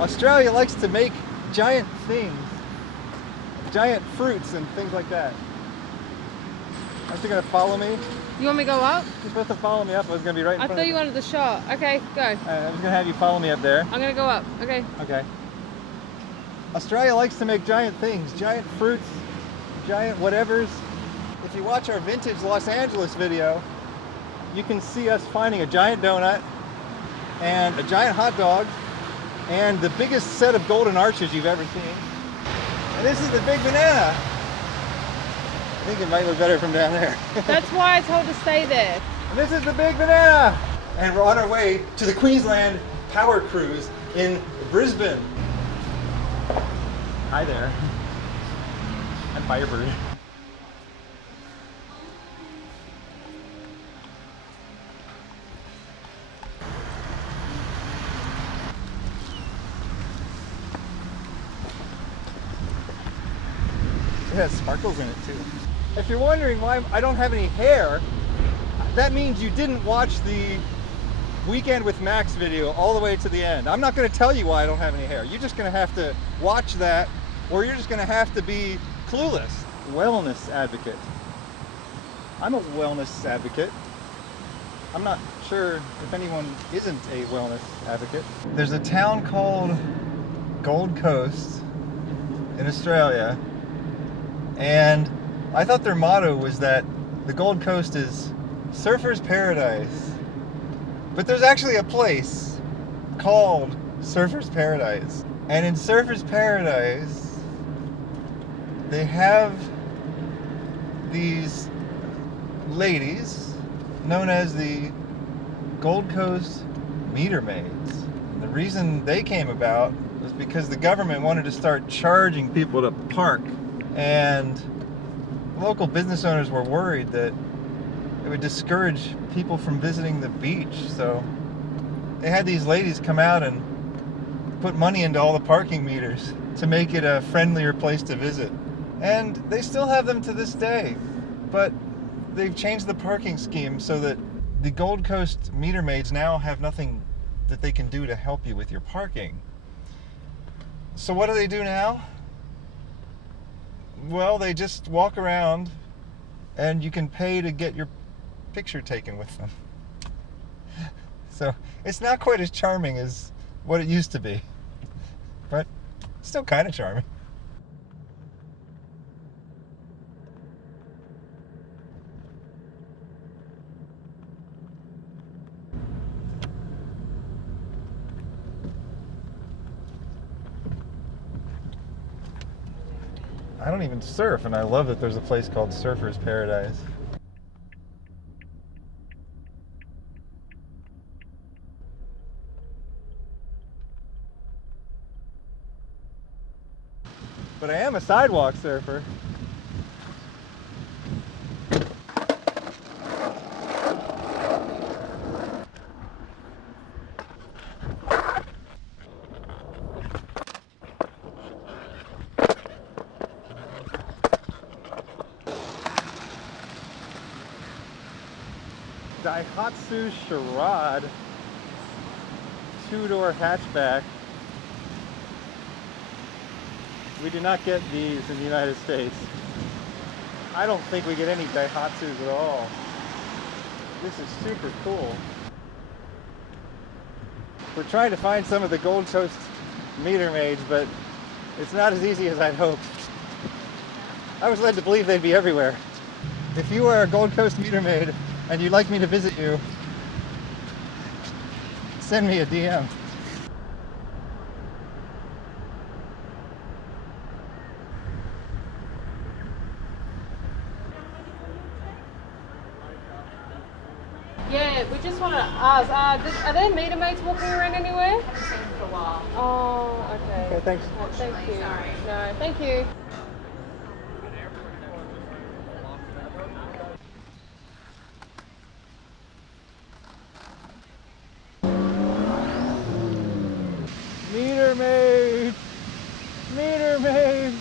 Australia likes to make giant things, giant fruits and things like that. Aren't you gonna follow me? You want me to go up? You're supposed to follow me up. I was gonna be right in front of you. I thought you wanted the shot. Okay, go. I'm just gonna have you follow me up there. I'm gonna go up. Okay. Okay. Australia likes to make giant things, giant fruits, giant whatevers. If you watch our vintage Los Angeles video, you can see us finding a giant donut and a giant hot dog and the biggest set of golden arches you've ever seen. And this is the big banana. I think it might look better from down there. That's why I told to stay there. And this is the big banana. And we're on our way to the Queensland Powercruise in Brisbane. Hi there. I'm Firebird. It has sparkles in it too. If you're wondering why I don't have any hair, that means you didn't watch the Weekend with Max video all the way to the end. I'm not going to tell you why I don't have any hair. You're just going to have to watch that, or you're just going to have to be clueless. Wellness advocate. I'm a wellness advocate. I'm not sure if anyone isn't a wellness advocate. There's a town called Gold Coast in Australia, and I thought their motto was that the Gold Coast is surfer's paradise. But there's actually a place called Surfer's Paradise. And in Surfer's Paradise, they have these ladies known as the Gold Coast meter maids. And the reason they came about was because the government wanted to start charging people to park. And local business owners were worried that it would discourage people from visiting the beach. So they had these ladies come out and put money into all the parking meters to make it a friendlier place to visit. And they still have them to this day. But they've changed the parking scheme so that the Gold Coast meter maids now have nothing that they can do to help you with your parking. So what do now? Well, they just walk around and you can pay to get your picture taken with them. So it's not quite as charming as what it used to be, but still kind of charming. I don't even surf, and I love that there's a place called Surfer's Paradise. But I am a sidewalk surfer. Daihatsu Charade 2-door hatchback. We do not get these in the United States. I don't think we get any Daihatsus at all. This is super cool. We're trying to find some of the Gold Coast meter maids, but it's not as easy as I'd hoped. I was led to believe they'd be everywhere. If you are a Gold Coast meter maid and you'd like me to visit you, send me a DM. Yeah, we just want to ask, are there meter maids walking around anywhere? I haven't seen them for a while. Oh, okay. Okay, thanks. Thank you. Sorry. No, thank you. Meter maid! Meter maid!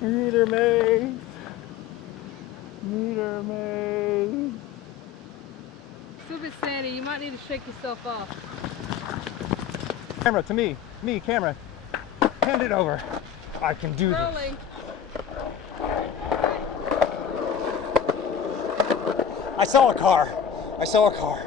Meter maid! Meter maid! Still a bit sandy. You might need to shake yourself off. Camera to me. Me, camera. Hand it over. I can do this. Rolling. I saw a car. I saw a car.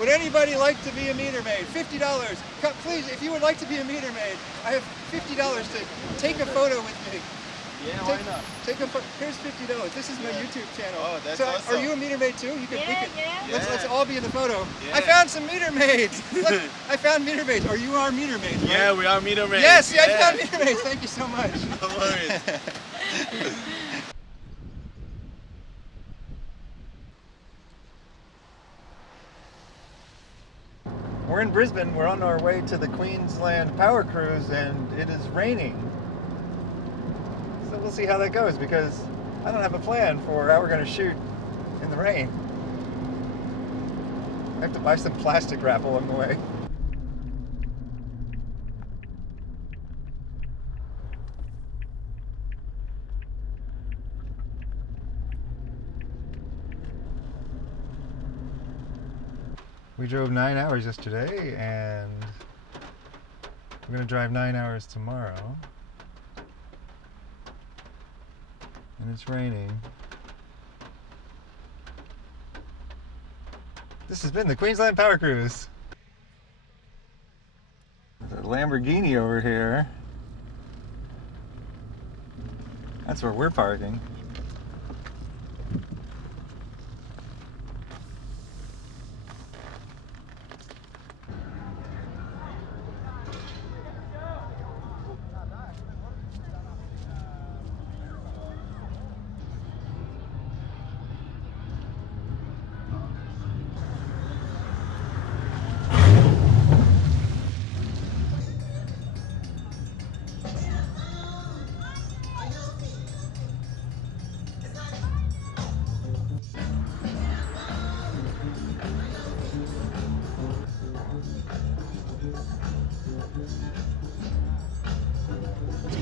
Would anybody like to be a meter maid? $50. Please, if you would like to be a meter maid, I have $50 to take a photo with me. Yeah, why not? Take a photo. Here's $50. This is my YouTube channel. Oh, that's so awesome. Are you a meter maid too? You can. Yeah. Let's all be in the photo. Yeah. I found some meter maids. Look, I found meter maids. Are you our meter maids? Right? Yeah, we are meter maids. Yes, yeah. I found meter maids. Thank you so much. No worries. We're in Brisbane. We're on our way to the Queensland Powercruise, and it is raining. So we'll see how that goes, because I don't have a plan for how we're going to shoot in the rain. I have to buy some plastic wrap along the way. We drove 9 hours yesterday, and we're going to drive 9 hours tomorrow. And it's raining. This has been the Queensland Powercruise. There's a Lamborghini over here. That's where we're parking.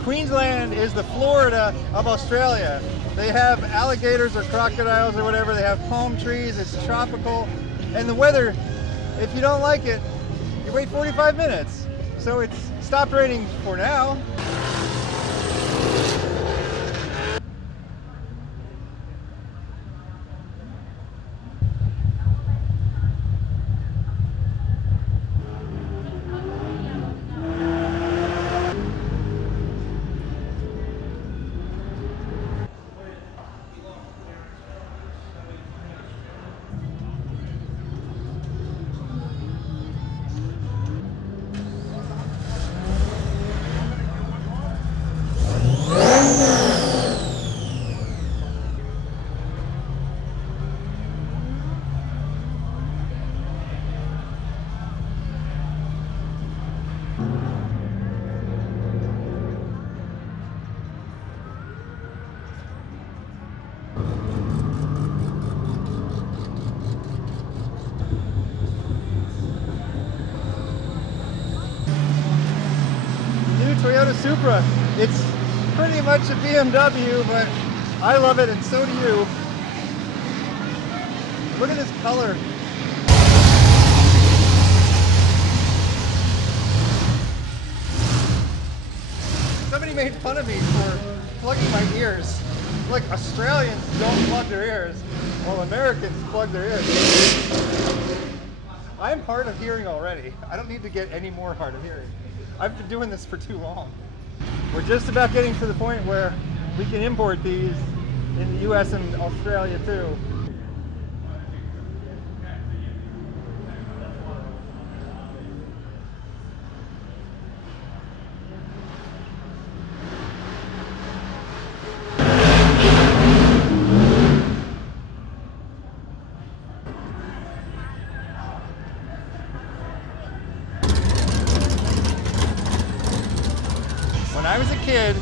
Queensland is the Florida of Australia. They have alligators or crocodiles or whatever. They have palm trees. It's tropical. And the weather, if you don't like it, you wait 45 minutes. So it's stopped raining for now. Toyota Supra. It's pretty much a BMW, but I love it and so do you. Look at this color. Somebody made fun of me for plugging my ears. Like, Australians don't plug their ears, while Americans plug their ears. I'm hard of hearing already. I don't need to get any more hard of hearing. I've been doing this for too long. We're just about getting to the point where we can import these in the US and Australia too. When I was a kid,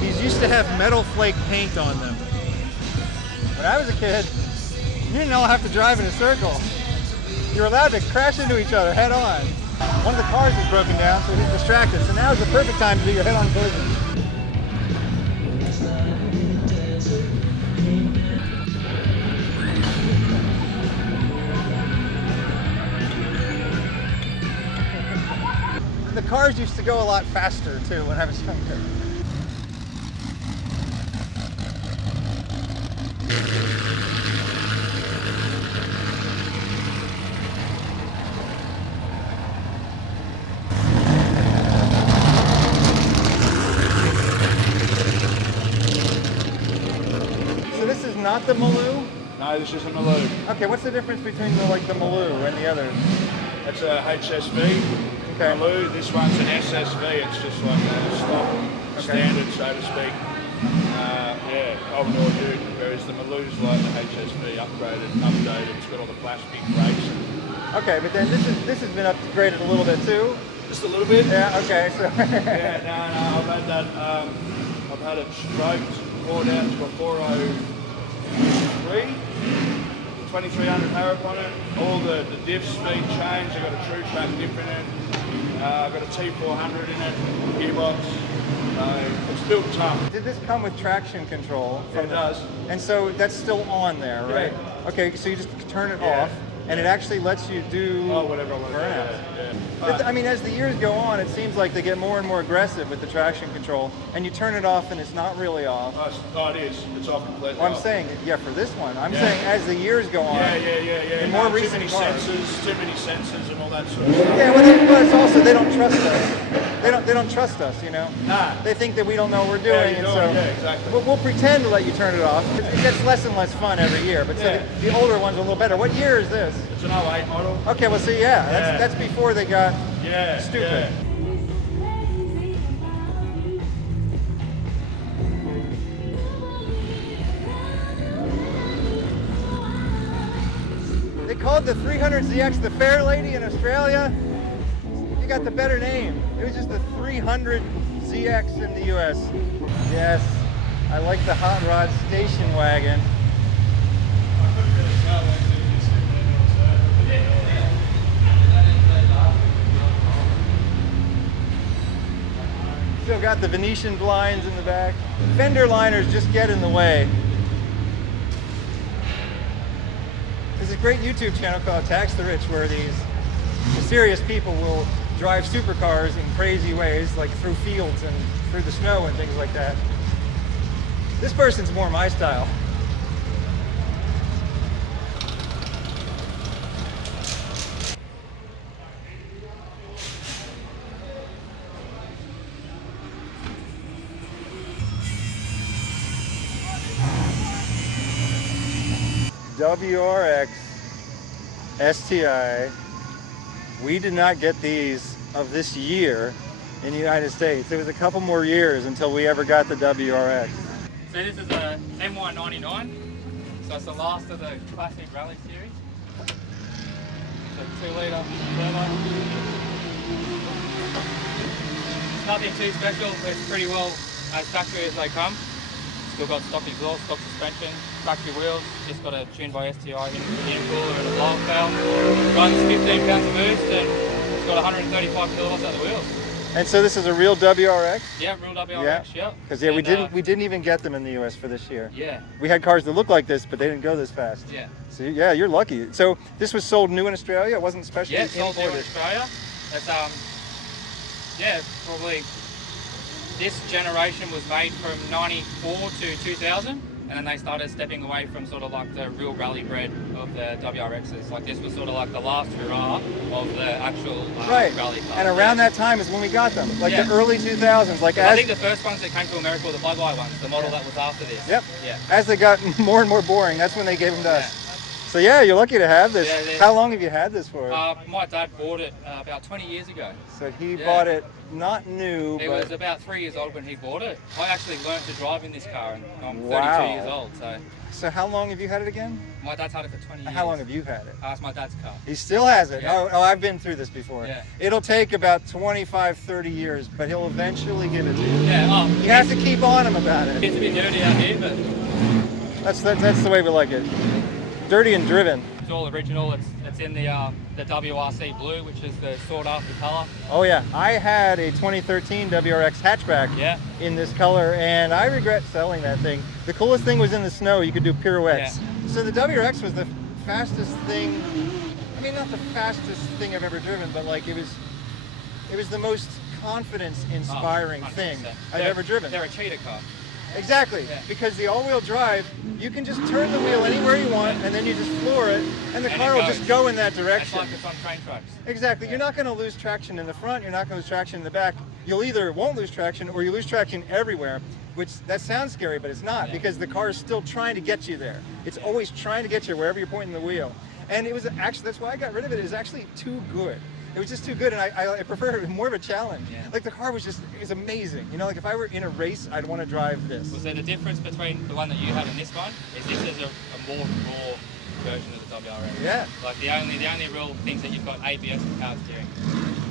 these used to have metal flake paint on them. When I was a kid, you didn't all have to drive in a circle. You were allowed to crash into each other head on. One of the cars is broken down, so he's distracted. So now is the perfect time to do your head-on collision. The cars used to go a lot faster too when I was younger. So this is not the Maloo? No, this is a Maloo. Okay, what's the difference between the Maloo and the others? That's a HSV. Okay. Maloo, this one's an SSV. It's just like a stock standard, so to speak. Yeah, Commodore Duke. Whereas the Maloo's like the HSV, updated. It's got all the plastic brakes. Okay, but then this has been upgraded a little bit too. Just a little bit. Yeah. Okay. So. Yeah. No. I've had that. I've had it stroked, poured out to a 403. 2300 power on it. All the diff speed changed. I've got a true track diff in it. I've got a T400 in it, gearbox. It's built tough. Did this come with traction control? It does. And so that's still on there, right? Yeah. Okay, so you just turn it off, and it actually lets you do Whatever I want to do. burnouts. Yeah. I mean, as the years go on, it seems like they get more and more aggressive with the traction control, and you turn it off and it's not really off. Oh, it is. It's off completely. Well, I'm off. saying, yeah, for this one. I'm saying as the years go on. Yeah. In more recent too cars. too many sensors and all that sort of stuff. Yeah, well, it's also they don't trust us. They don't trust us, you know. Nah. They think that we don't know what we're doing, and so exactly. we'll pretend to let you turn it off. It gets less and less fun every year, but so the older ones are a little better. What year is this? It's an 08 model. Okay, well, so that's before they got stupid. Yeah. They called the 300ZX the Fair Lady in Australia. You got the better name. It was just the 300ZX in the US. Yes, I like the hot rod station wagon. Still got the Venetian blinds in the back. Fender liners just get in the way. There's a great YouTube channel called Tax the Rich where these mysterious people will drive supercars in crazy ways, like through fields and through the snow and things like that. This person's more my style. WRX STI. We did not get these of this year in the United States. It was a couple more years until we ever got the WRX. So this is a MY99, so it's the last of the classic rally series. So 2-litre turbo. It's nothing too special, it's pretty well as factory as they come. Still got stock exhaust, stock suspension, factory wheels, just got a tuned by STI intercooler and a blow valve. Runs 15 pounds of boost and it's got 135 kilowatts at the wheels. And so this is a real WRX? Yeah, real WRX, yeah. Because we didn't even get them in the US for this year. Yeah. We had cars that look like this, but they didn't go this fast. Yeah. So yeah, you're lucky. So this was sold new in Australia? It wasn't specially sold new in imported? Australia. It's probably this generation was made from 94 to 2000, and then they started stepping away from sort of like the real rally bred of the WRXs. Like this was sort of like the last hurrah of the actual right. rally cars. And around that time is when we got them, like the early 2000s. Like I think the first ones that came to America were the bug-eye ones, the model that was after this. Yep. Yeah. As they got more and more boring, that's when they gave them to us. So yeah, you're lucky to have this. Yeah, how long have you had this for? My dad bought it about 20 years ago. So he bought it not new, It but was about 3 years old when he bought it. I actually learned to drive in this car and I'm 32 years old. So how long have you had it again? My dad's had it for 20 years. How long have you had it? It's my dad's car. He still has it. Yeah. Oh, I've been through this before. Yeah. It'll take about 25, 30 years, but he'll eventually give it to you. Yeah. You have to keep on him about it. It's a bit dirty out here, but That's the way we like it. Dirty and driven. it's all original. It's in the the WRC Blue, which is the sought after colour. Oh yeah, I had a 2013 WRX hatchback Yeah. in this color, and I regret selling that thing. The coolest thing was in the snow, you could do pirouettes. Yeah. So the WRX was the fastest thing, I mean not the fastest thing I've ever driven, but like it was the most confidence-inspiring thing I've ever driven. They're a cheetah car. Exactly, Yeah. because the all-wheel drive, you can just turn the wheel anywhere you want, and then you just floor it, and the car will just go in that It's direction. like it's on train tracks. Exactly. Yeah. You're not going to lose traction in the front. You're not going to lose traction in the back. You'll either won't lose traction or you lose traction everywhere, which that sounds scary, but it's not, because the car is still trying to get you there. It's always trying to get you wherever you're pointing the wheel. And it was actually, that's why I got rid of it. It was actually too good. It was just too good, and I prefer more of a challenge. Yeah. Like the car was amazing. You know, like if I were in a race, I'd want to drive this. Was there the difference between the one that you had and this one? Is this is a more raw version of the WRX? Yeah. Like the only real things that you've got ABS and power steering.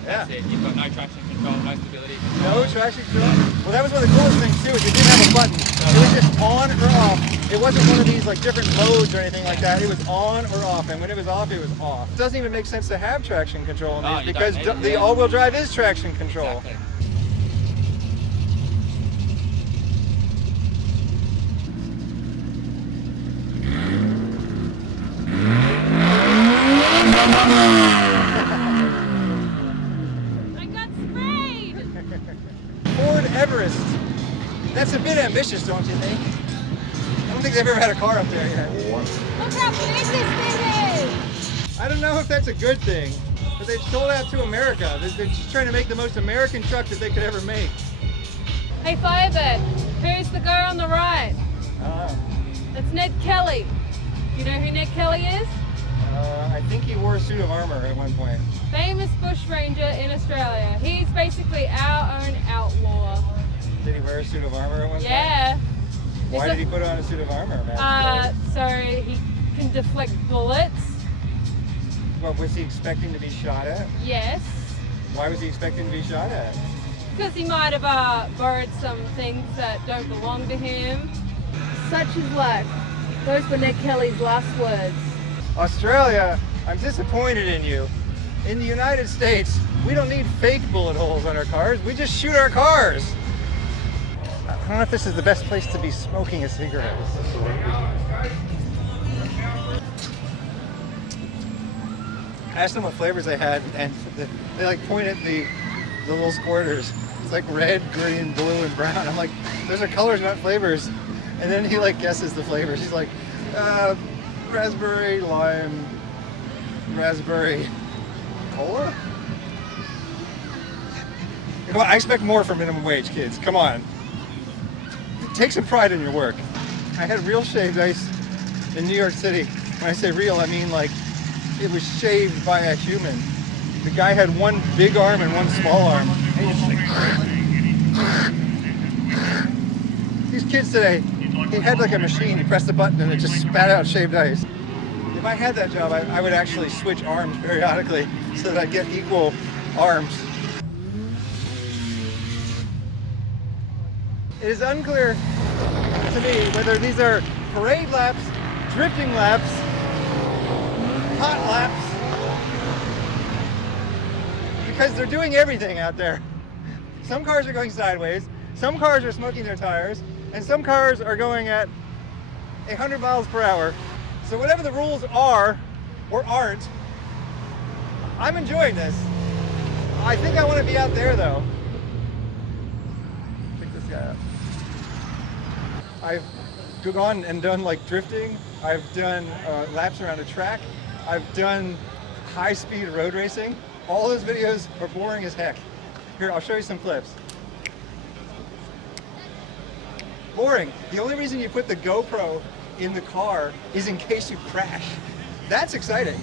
Yeah. That's it. You've got no traction control, no stability control. No traction control. Well, that was one of the coolest things too, is it didn't have a button. It was just on or off. It wasn't one of these like different modes or anything like that. It was on or off, and when it was off, it was off. It doesn't even make sense to have traction control in No, these you because don't need it, the yeah. all-wheel drive is traction control. Exactly. I got sprayed! Ford Everest. That's a bit ambitious, don't you think? I don't think they've ever had a car up there yet. Look how big this thing is! I don't know if that's a good thing, but they've sold out to America. They're just trying to make the most American truck that they could ever make. Hey Firebird, who's the guy on the right? That's Ned Kelly. Do you know who Ned Kelly is? I think he wore a suit of armor at one point. Famous bush ranger in Australia. He's basically our own outlaw. Did he wear a suit of armor at one point? Yeah. Why did he put on a suit of armor, man? So he can deflect bullets. What was he expecting to be shot at? Yes. Why was he expecting to be shot at? Because he might have borrowed some things that don't belong to him. Such is life. Those were Ned Kelly's last words. Australia, I'm disappointed in you. In the United States, we don't need fake bullet holes on our cars. We just shoot our cars. I don't know if this is the best place to be smoking a cigarette. I asked them what flavors they had, and they like point at the little squirters. It's like red, green, blue, and brown. I'm like, those are colors, not flavors. And then he like guesses the flavors. He's like, raspberry, lime, raspberry, cola? Come on, I expect more from minimum wage, kids. Come on. Take some pride in your work. I had real shaved ice in New York City. When I say real, I mean like it was shaved by a human. The guy had one big arm and one small arm. And he was like, these kids today, he had like a machine. He pressed a button and it just spat out shaved ice. If I had that job, I would actually switch arms periodically so that I'd get equal arms. It is unclear to me whether these are parade laps, drifting laps, hot laps, because they're doing everything out there. Some cars are going sideways, some cars are smoking their tires, and some cars are going at 100 miles per hour. So whatever the rules are or aren't, I'm enjoying this. I think I want to be out there though. Pick this guy up. I've gone and done like drifting. I've done laps around a track. I've done high-speed road racing. All those videos are boring as heck. Here, I'll show you some clips. Boring. The only reason you put the GoPro in the car is in case you crash. That's exciting.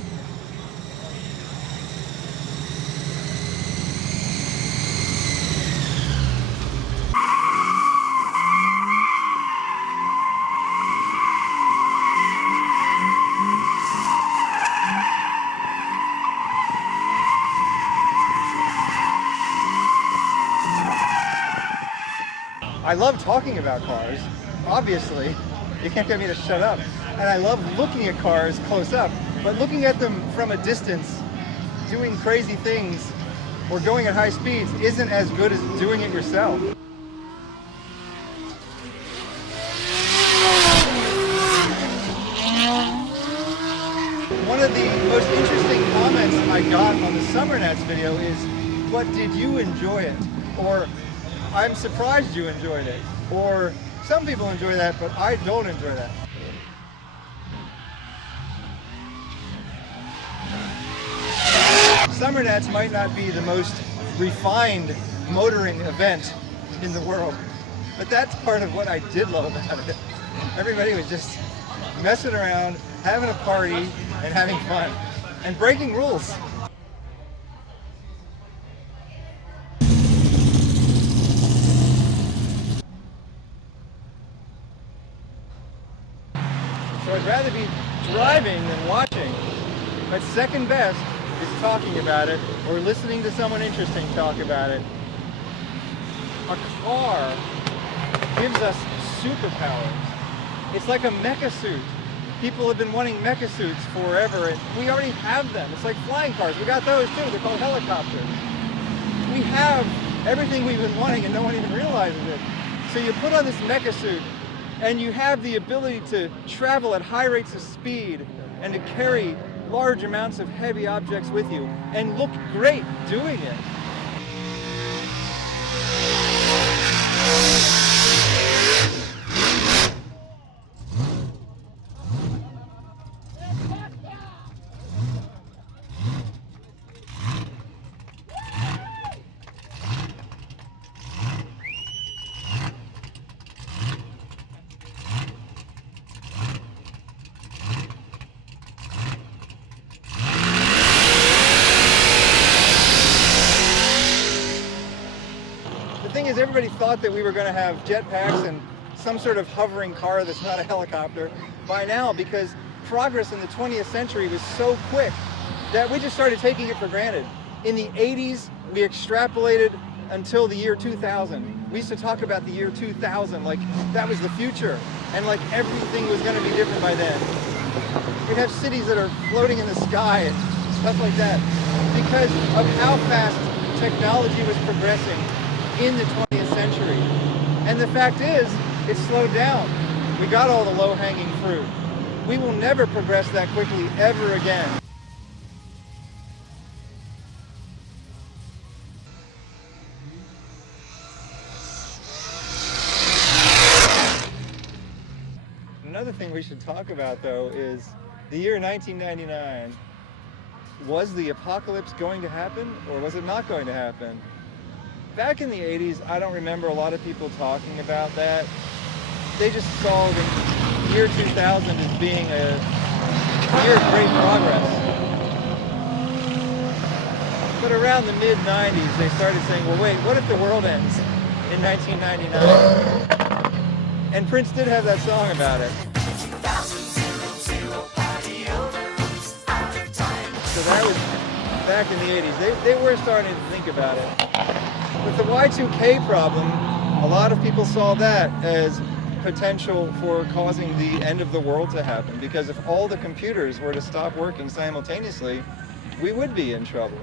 I love talking about cars, obviously. You can't get me to shut up. And I love looking at cars close up, but looking at them from a distance doing crazy things or going at high speeds isn't as good as doing it yourself. One of the most interesting comments I got on the Summer Nats video is, but did you enjoy it? Or, I'm surprised you enjoyed it. Or, some people enjoy that, but I don't enjoy that. Summer Nats might not be the most refined motoring event in the world, but that's part of what I did love about it. Everybody was just messing around, having a party, and having fun, and breaking rules. So I'd rather be driving than watching, but second best is talking about it or listening to someone interesting talk about it. A car gives us superpowers. It's like a mecha suit. People have been wanting mecha suits forever, and we already have them. It's like flying cars. We got those too. They're called helicopters. We have everything we've been wanting, and no one even realizes it. So you put on this mecha suit, and you have the ability to travel at high rates of speed and to carry large amounts of heavy objects with you and look great doing it. The thing is, everybody thought that we were going to have jetpacks and some sort of hovering car that's not a helicopter by now, because progress in the 20th century was so quick that we just started taking it for granted. In the 80s, we extrapolated until the year 2000. We used to talk about the year 2000 like that was the future, and like everything was going to be different by then. We'd have cities that are floating in the sky and stuff like that because of how fast technology was progressing in the 20th century. And the fact is, it slowed down. We got all the low-hanging fruit. We will never progress that quickly ever again. Another thing we should talk about, though, is the year 1999. Was the apocalypse going to happen, or was it not going to happen? Back in the 80s, I don't remember a lot of people talking about that. They just saw the year 2000 as being a year of great progress. But around the mid-90s, they started saying, well, wait, what if the world ends in 1999? And Prince did have that song about it. So that was back in the 80s. They were starting to think about it. With the Y2K problem, a lot of people saw that as potential for causing the end of the world to happen, because if all the computers were to stop working simultaneously, we would be in trouble.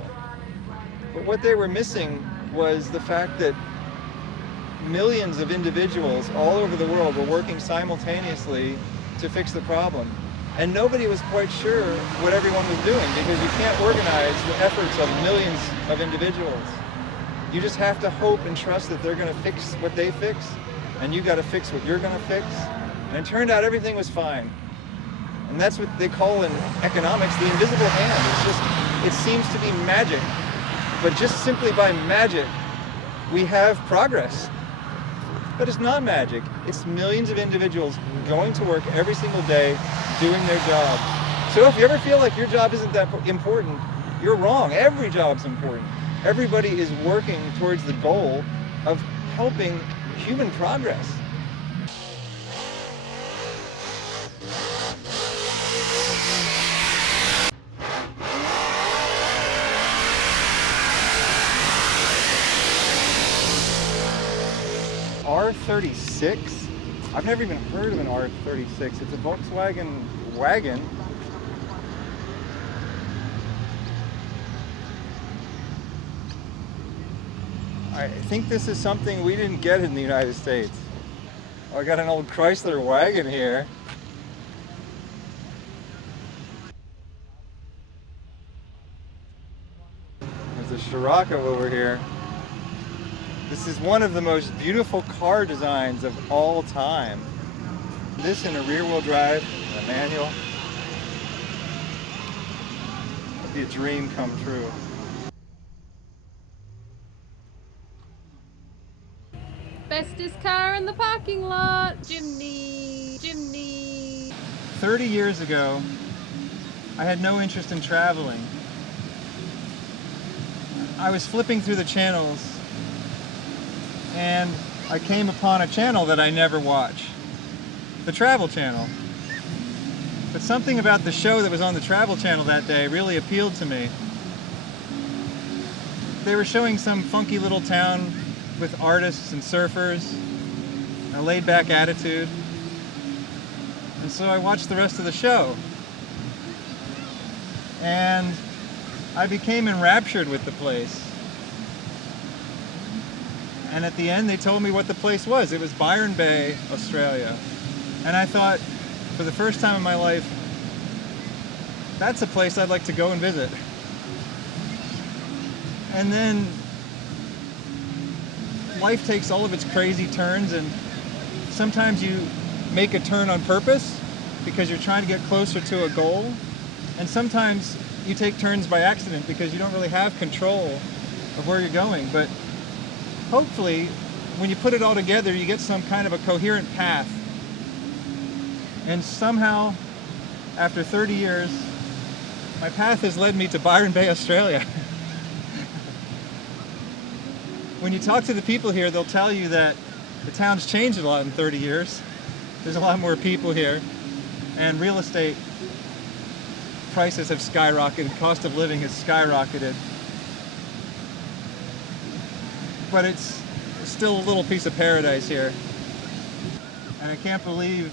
But what they were missing was the fact that millions of individuals all over the world were working simultaneously to fix the problem. And nobody was quite sure what everyone was doing, because you can't organize the efforts of millions of individuals. You just have to hope and trust that they're going to fix what they fix, and you got to fix what you're going to fix. And it turned out everything was fine. And that's what they call in economics the invisible hand. It's just, it seems to be magic. But just simply by magic, we have progress. But it's not magic. It's millions of individuals going to work every single day, doing their job. So if you ever feel like your job isn't that important, you're wrong. Every job's important. Everybody is working towards the goal of helping human progress. R36? I've never even heard of an R36. It's a Volkswagen wagon. I think this is something we didn't get in the United States. Oh, I got an old Chrysler wagon here. There's a Scirocco over here. This is one of the most beautiful car designs of all time. This in a rear-wheel drive, a manual. It'd be a dream come true. Bestest car in the parking lot. Jimny. Jimny. 30 years ago, I had no interest in traveling. I was flipping through the channels and I came upon a channel that I never watch, the Travel Channel. But something about the show that was on the Travel Channel that day really appealed to me. They were showing some funky little town with artists and surfers, a laid-back attitude. And so I watched the rest of the show. And I became enraptured with the place. And at the end they told me what the place was. It was Byron Bay, Australia. And I thought, for the first time in my life, that's a place I'd like to go and visit. And then life takes all of its crazy turns, and sometimes you make a turn on purpose because you're trying to get closer to a goal, and sometimes you take turns by accident because you don't really have control of where you're going. But hopefully, when you put it all together, you get some kind of a coherent path. And somehow, after 30 years, my path has led me to Byron Bay, Australia. When you talk to the people here, they'll tell you that the town's changed a lot in 30 years. There's a lot more people here, and real estate prices have skyrocketed, cost of living has skyrocketed. But it's still a little piece of paradise here. And I can't believe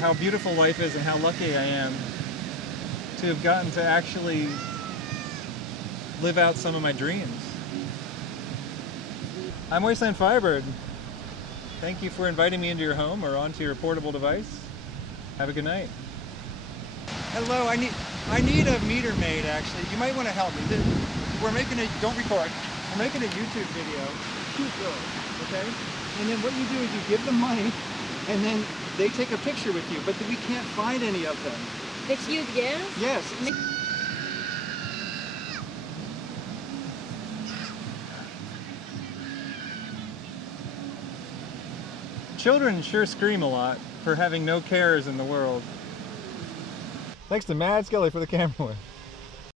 how beautiful life is and how lucky I am to have gotten to actually live out some of my dreams. I'm Wasteland Firebird. Thank you for inviting me into your home or onto your portable device. Have a good night. Hello, I need a meter maid actually. You might want to help me. We're making a, don't record, we're making a YouTube video. Cute girls, okay? And then what you do is you give them money and then they take a picture with you, but we can't find any of them. The cute girls? Yes. Children sure scream a lot for having no cares in the world. Thanks to Mad Skelly for the camera.